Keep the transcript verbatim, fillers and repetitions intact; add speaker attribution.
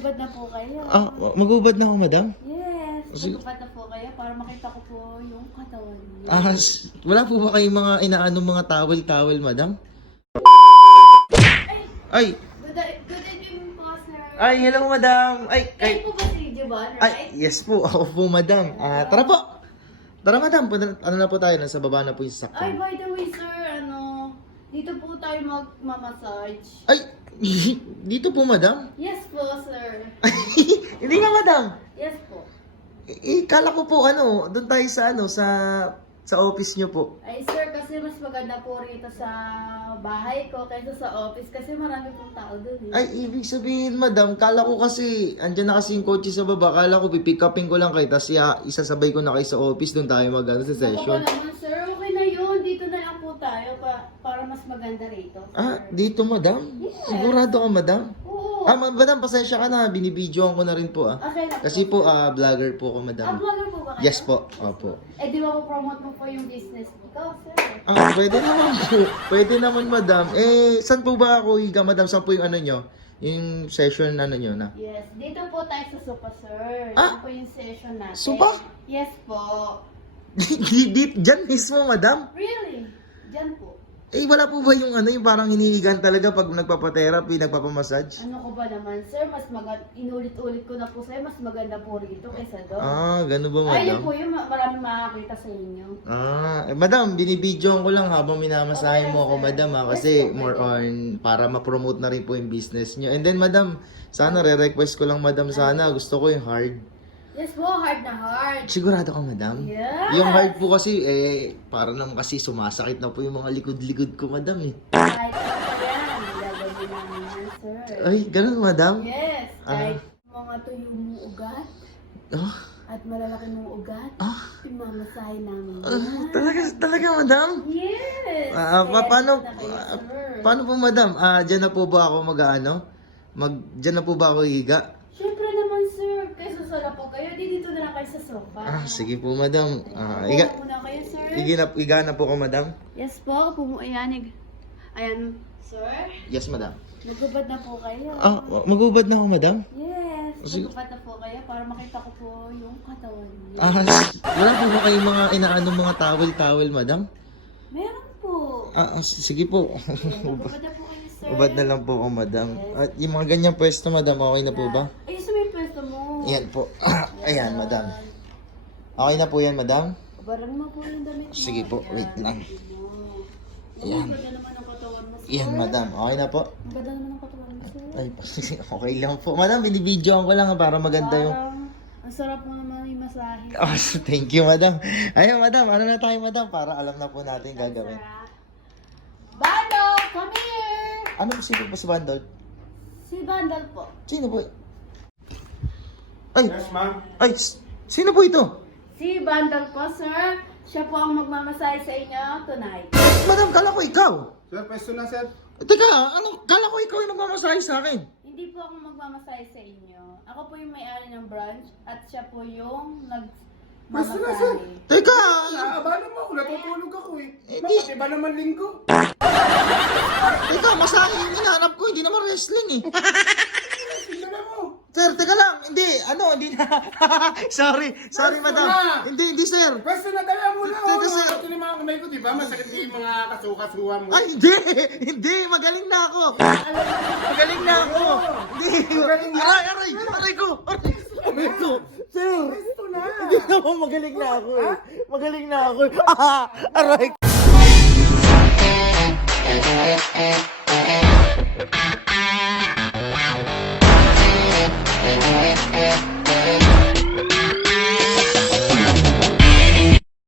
Speaker 1: Magubad na po kayo.
Speaker 2: Ah, magubad na ako, madam?
Speaker 1: Yes,
Speaker 2: Sige.
Speaker 1: magubad na po kayo para makita ko po yung katawan niyo.
Speaker 2: Ah, s- wala po ba kayong mga inaano mga towel-towel, madam? Ay!
Speaker 1: Good, good evening po, sir.
Speaker 2: Ay, hello, madam! Ay,
Speaker 1: Kayo
Speaker 2: ay,
Speaker 1: po ba si Juban,
Speaker 2: ay,
Speaker 1: right?
Speaker 2: yes po, ako po, madam. Ah, tara po! Tara, madam, punta- ano na po tayo, nasa baba na po yung
Speaker 1: Ay,
Speaker 2: sasakyan.
Speaker 1: by the way, sir, ano, dito po tayo magmamassage.
Speaker 2: Ay, dito po, madam?
Speaker 1: Yes po, sir.
Speaker 2: Hindi nga, madam.
Speaker 1: Yes po.
Speaker 2: Eh, kala ko po, ano, doon tayo sa, ano, sa, sa office nyo po.
Speaker 1: Ay, sir, kasi mas maganda po rito sa bahay ko kaysa sa office kasi marami pong tao doon. Eh.
Speaker 2: Ay, ibig sabihin, madam, kala ko kasi, andyan na kasi yung kotse sa baba, kala ko pipick upin ko lang kayo, tapos ya, isasabay ko na kayo sa office, doon tayo mag, ano, sa
Speaker 1: Ako
Speaker 2: session.
Speaker 1: pa naman, sir. Okay na yun. Dito na lang po tayo pa, para mas maganda rito. Sir.
Speaker 2: Ah, dito, madam?
Speaker 1: Yes.
Speaker 2: Sigurado ka, madam?
Speaker 1: Oo.
Speaker 2: Ah, ma- madam, pasensya ka na, binibidyoan ko na rin po, ah.
Speaker 1: Okay na
Speaker 2: Kasi po, ah, vlogger po ako,
Speaker 1: Ah,
Speaker 2: madam.
Speaker 1: vlogger po ba kayo?
Speaker 2: Yes po, opo.
Speaker 1: Eh, di ba po promote mo po yung business mo? Ikaw, sir.
Speaker 2: Ah, pwede naman po. Pwede naman, madam. Eh, saan po ba ako higa, madam? Saan po yung ano nyo? Yung session ano nyo na?
Speaker 1: Yes. Dito po tayo sa Supa, sir.
Speaker 2: Ah?
Speaker 1: Yan po yung session natin.
Speaker 2: Supa?
Speaker 1: Yes po.
Speaker 2: Deep, dyan mismo, madam?
Speaker 1: Really? Diyan po.
Speaker 2: Eh, wala po ba yung ano, yung parang hinihigan talaga pag nagpapatherapy, nagpapamassage?
Speaker 1: Ano ko ba naman, sir? Mas maganda, inulit-ulit ko na po sa'yo, mas maganda po rito kaysa doon.
Speaker 2: Ah, gano'n ba,
Speaker 1: Ay, yun
Speaker 2: madam?
Speaker 1: po yun, ma- marami makakita sa inyo.
Speaker 2: Ah, eh, madam, binibidyoan ko lang habang minamasahe mo ako,
Speaker 1: Okay,
Speaker 2: madam, ha?
Speaker 1: sir.
Speaker 2: Kasi
Speaker 1: Yes, po,
Speaker 2: more
Speaker 1: pwede.
Speaker 2: on, para ma-promote na rin po yung business nyo. And then, madam, sana, re-request ko lang, madam, sana, gusto ko yung hard.
Speaker 1: Yes po, hard na hard.
Speaker 2: Sigurado ka, madam?
Speaker 1: Yes.
Speaker 2: Yung hard po kasi, eh, para naman kasi sumasakit na po yung mga likod-likod ko, madam, eh.
Speaker 1: Kahit ano pa yan, gagawin namin yan, sir.
Speaker 2: Ay, ganun, madam?
Speaker 1: Yes,
Speaker 2: Ah.
Speaker 1: kahit mga tuyo mong ugat
Speaker 2: Oh,
Speaker 1: at malalaki mong ugat,
Speaker 2: ah,
Speaker 1: pinamasahe namin
Speaker 2: ah,
Speaker 1: yan.
Speaker 2: talaga, talaga, madam?
Speaker 1: Yes!
Speaker 2: Ah, pa-
Speaker 1: Kaya
Speaker 2: paano,
Speaker 1: dito na kayo,
Speaker 2: ah,
Speaker 1: sir.
Speaker 2: paano po, madam? Ah, dyan na po ba ako mag-ano? Mag, dyan na po ba ako higa?
Speaker 1: Siyempre naman, sir. Kaysa sala po kayo, di dito na lang kayo sa sofa.
Speaker 2: Ah, sige po, madam. Ah,
Speaker 1: Upo
Speaker 2: iga,
Speaker 1: muna kayo, sir.
Speaker 2: iga na, iga na po ko, madam?
Speaker 1: Yes po, upo mo. Ayan, ig- ayan. Sir,
Speaker 2: Yes, madam.
Speaker 1: magubad na po kayo.
Speaker 2: Ah, magubad na ako, madam?
Speaker 1: Yes,
Speaker 2: Sige.
Speaker 1: magubad na po kayo para makita ko po yung katawan niyo.
Speaker 2: Ah, s- wala po ba kayong mga inaano mga towel-towel, madam?
Speaker 1: Meron po.
Speaker 2: Ah, ah, s- sige po.
Speaker 1: Magubad na po kayo, sir.
Speaker 2: Ubad na lang po ako, madam. At yung mga ganyang pwesto, madam, okay na po ba?
Speaker 1: Ayun sa may pwesto mo.
Speaker 2: Yan po. Ayan, madam. Okay na po yan, madam?
Speaker 1: Barang mo po yung damit mo.
Speaker 2: Sige po, wait lang.
Speaker 1: Ayan.
Speaker 2: Yan.
Speaker 1: Ang ganda naman ang katawan mo, sir.
Speaker 2: Yan, madam. Okay na po?
Speaker 1: Ang ganda naman ang katawan mo, sir.
Speaker 2: Ay, okay lang po. Madam, binibidyoan ko lang ha, para maganda yung...
Speaker 1: Parang, ang sarap mo naman yung masahe.
Speaker 2: Oh, thank you, madam. Ayun, madam. Ano na tayo, madam? Para alam na po natin yung gagawin.
Speaker 1: Sarap. Bando, come here!
Speaker 2: Ano po sino po si Bandol?
Speaker 1: Si Bandal po.
Speaker 2: Sino po? Ay,
Speaker 3: Yes, ma'am.
Speaker 2: ay, s- sino po ito?
Speaker 1: Si Bandal po, sir. Siya po ang magmamasahe sa inyo tonight.
Speaker 2: Madam, kala ko ikaw.
Speaker 3: Sir, pwesto na, sir.
Speaker 2: Teka, ano, kala ko ikaw yung nagmamasahe sa akin.
Speaker 1: Hindi po ako magmamasahe sa inyo. Ako po yung may-ari ng branch at siya po yung
Speaker 3: Basta na, sir.
Speaker 1: nagmamasahe.
Speaker 2: Teka,
Speaker 3: Naabala mo ako, natutulog ako eh.
Speaker 2: Eh,
Speaker 3: Bakit
Speaker 2: di-
Speaker 3: iba naman linggo?
Speaker 2: teka, masahe yung hinahanap ko, hindi naman wrestling eh.
Speaker 3: Tingnan na mo.
Speaker 2: Sir, teka lang, hindi, ano, hindi na. Sorry, sorry
Speaker 3: Pwesto
Speaker 2: madam.
Speaker 3: na.
Speaker 2: Hindi, hindi sir.
Speaker 3: Pwesto na, dala mo na.
Speaker 2: Teka,
Speaker 3: oh.
Speaker 2: sir.
Speaker 3: Ito yung mga kamay ko, di ba? Masakit yung mga kasukasuhan mo.
Speaker 2: Ay, hindi, hindi, magaling na ako. Magaling na ako. Hindi,
Speaker 3: Magaling na?
Speaker 2: aray, aray, aray ko, aray, aray ko. Sir,
Speaker 3: Pwesto na.
Speaker 2: hindi naman magaling na ako eh. Magaling na ako eh. Ah, aray.